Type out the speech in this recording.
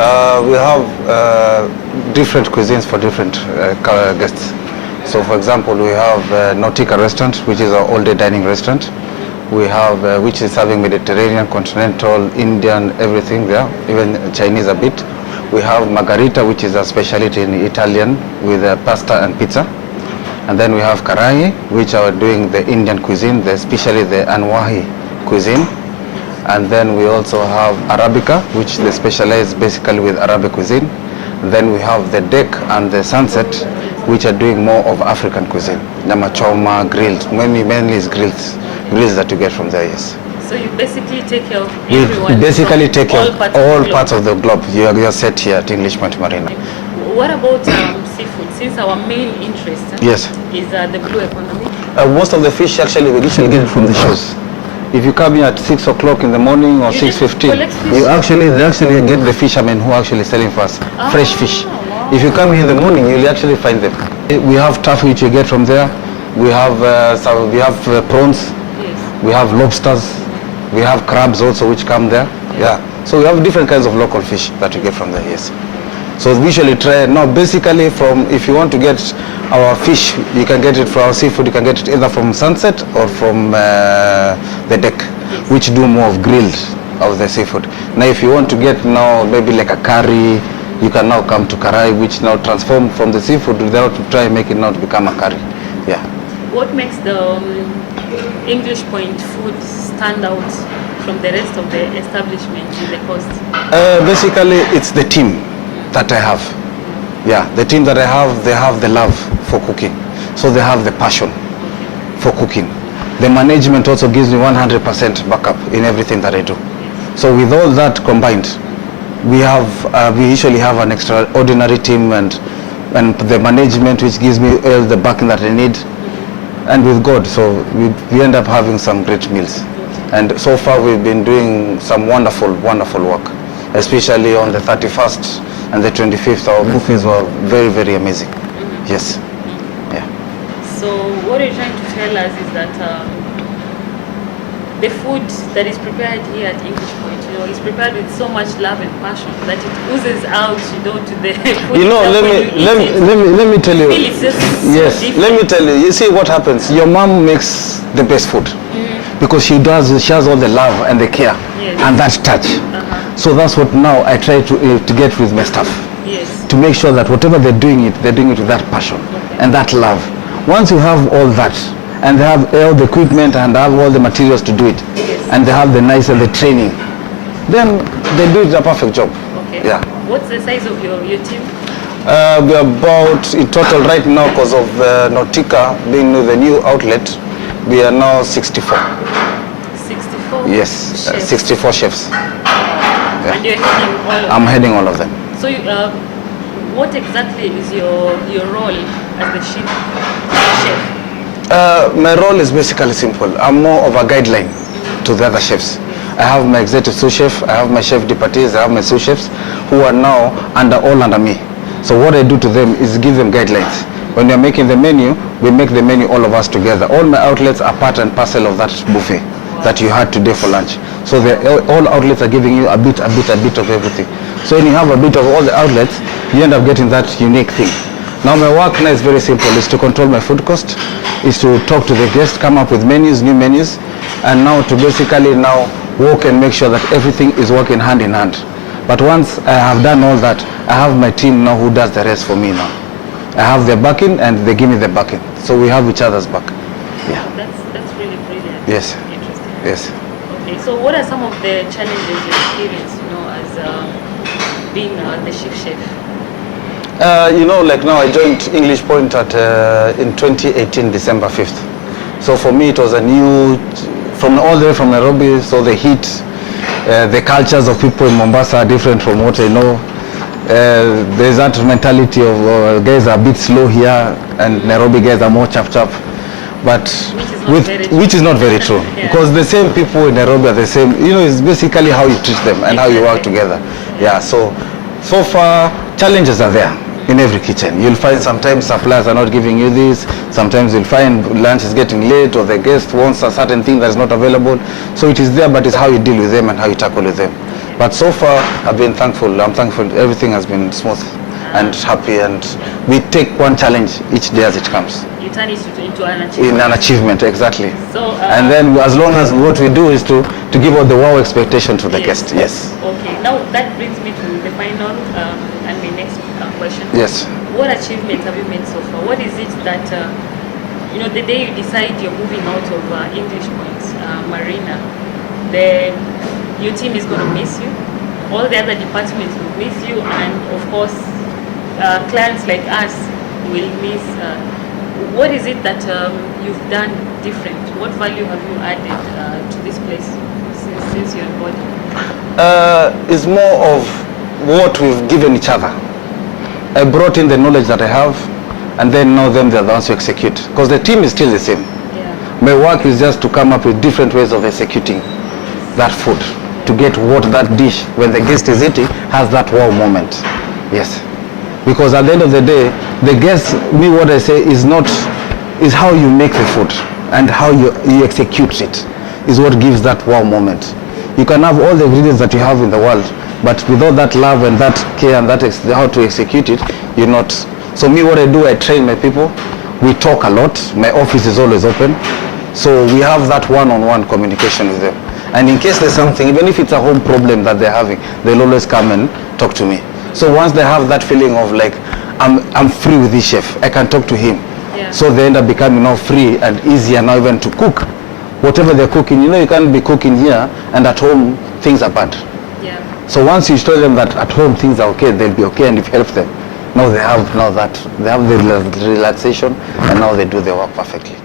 We have different cuisines for different guests. So for example, we have Nautica restaurant, which is our all-day dining restaurant. We have, which is serving Mediterranean, continental, Indian, everything there, even Chinese a bit. We have Margarita, which is a specialty in Italian with pasta and pizza. And then we have Karai, which are doing the Indian cuisine, especially the Anwahi cuisine. And then we also have Arabica, which they specialize basically with Arabic cuisine. Then we have the Deck and the Sunset, which are doing more of African cuisine. Nyama choma, grilled, mainly is grills that you get from there, yes. So you basically take care of everyone. We basically take care of all parts of the globe. You are set here at Englishpoint Marina. What about seafood? Since our main interest yes. is the blue economy? Most of the fish actually we usually get it from the shores. If you come here at 6 o'clock in the morning or 6:15, they actually get the fishermen who are actually selling for us fresh fish. Wow. If you come here in the morning, you'll actually find them. We have taffy which you get from there. We have prawns. Yes. We have lobsters. We have crabs also which come there. Yeah. So we have different kinds of local fish that you get from there. Yes. So we usually try now. Basically, from if you want to get our fish, you can get it for our seafood. You can get it either from Sunset or from the Deck, yes. which do more of grilled of the seafood. Now, if you want to get now maybe like a curry, you can now come to Karai, which now transform from the seafood without to try and make it now to become a curry. Yeah. What makes the Englishpoint food stand out from the rest of the establishment in the coast? Basically, it's the team that I have. Yeah, the team that I have, they have the love for cooking. So they have the passion for cooking. The management also gives me 100% backup in everything that I do. So with all that combined, we usually have an extraordinary team and the management which gives me all the backing that I need. And with God, so we end up having some great meals. And so far we've been doing some wonderful work, especially on the 31st and the 25th. Our buffets were very, very amazing. Yes. Yeah. So what you're trying to tell us is that the food that is prepared here at Englishpoint, is prepared with so much love and passion that it oozes out, to the food. Let me tell you. Yes. So let me tell you. You see what happens. Your mom makes the best food because she has all the love and the care and that touch. So that's what now I try to get with my staff. Yes. To make sure that whatever they're doing it with that passion and that love. Once you have all that, and they have all the equipment and have all the materials to do it, and they have the the training, then they do a perfect job. Okay. Yeah. What's the size of your team? We are about, in total right now, because of Nautica being the new outlet, we are now 64. 64? Yes, chefs. 64 chefs. Yeah. And you're heading all of them? I'm heading all of them. So what exactly is your role as the chef? My role is basically simple. I'm more of a guideline to the other chefs. I have my executive sous chef, I have my chef de parties, I have my sous chefs who are now under me. So what I do to them is give them guidelines. When you're making the menu, we make the menu all of us together. All my outlets are part and parcel of that buffet that you had today for lunch. So all outlets are giving you a bit of everything. So when you have a bit of all the outlets, you end up getting that unique thing. Now my work now is very simple. Is to control my food cost, is to talk to the guests, come up with new menus, and now to basically now work and make sure that everything is working hand in hand. But once I have done all that, I have my team now who does the rest for me now. I have their backing and they give me the backing. So we have each other's back. Yeah. That's really brilliant. Yes. Interesting. Yes. Okay, so what are some of the challenges you experience, as being the chief chef? Like now I joined Englishpoint in 2018, December 5th. So for me it was a new, all the way from Nairobi, so the heat, the cultures of people in Mombasa are different from what I know. There's that mentality of guys are a bit slow here and Nairobi guys are more chap. But which is not very true. Yeah. Because the same people in Nairobi are the same, it's basically how you treat them and how you work together. Yeah, so far challenges are there in every kitchen. You'll find sometimes suppliers are not giving you this, sometimes you'll find lunch is getting late or the guest wants a certain thing that is not available. So it is there, but it's how you deal with them and how you tackle with them. But so far, I've been thankful. I'm thankful. Everything has been smooth and happy, and we take one challenge each day as it comes. You turn it into an achievement. In an achievement, exactly. So, and then as long as what we do is to give out the wow expectation to the guest. Yes. Okay. Now that brings me to the final and my next question. Yes. What achievements have you made so far? What is it that the day you decide you're moving out of Englishpoint, Marina, your team is going to miss you. All the other departments will miss you, and of course, clients like us will miss. What is it that you've done different? What value have you added to this place since you're on board? It's more of what we've given each other. I brought in the knowledge that I have, and then now they're the ones to execute. Because the team is still the same. Yeah. My work is just to come up with different ways of executing that food, to get what that dish, when the guest is eating, has that wow moment. Yes. Because at the end of the day, the guest, what I say is how you make the food and how you execute it is what gives that wow moment. You can have all the ingredients that you have in the world, but without that love and that care and that how to execute it, you're not. So what I do, I train my people. We talk a lot. My office is always open. So we have that one-on-one communication with them. And in case there's something, even if it's a home problem that they're having, they'll always come and talk to me. So once they have that feeling of like, I'm free with this chef, I can talk to him. Yeah. So they end up becoming now free and easier now even to cook. Whatever they're cooking, you can't be cooking here and at home things are bad. Yeah. So once you tell them that at home things are okay, they'll be okay, and if you help them, now they have the relaxation, and now they do their work perfectly.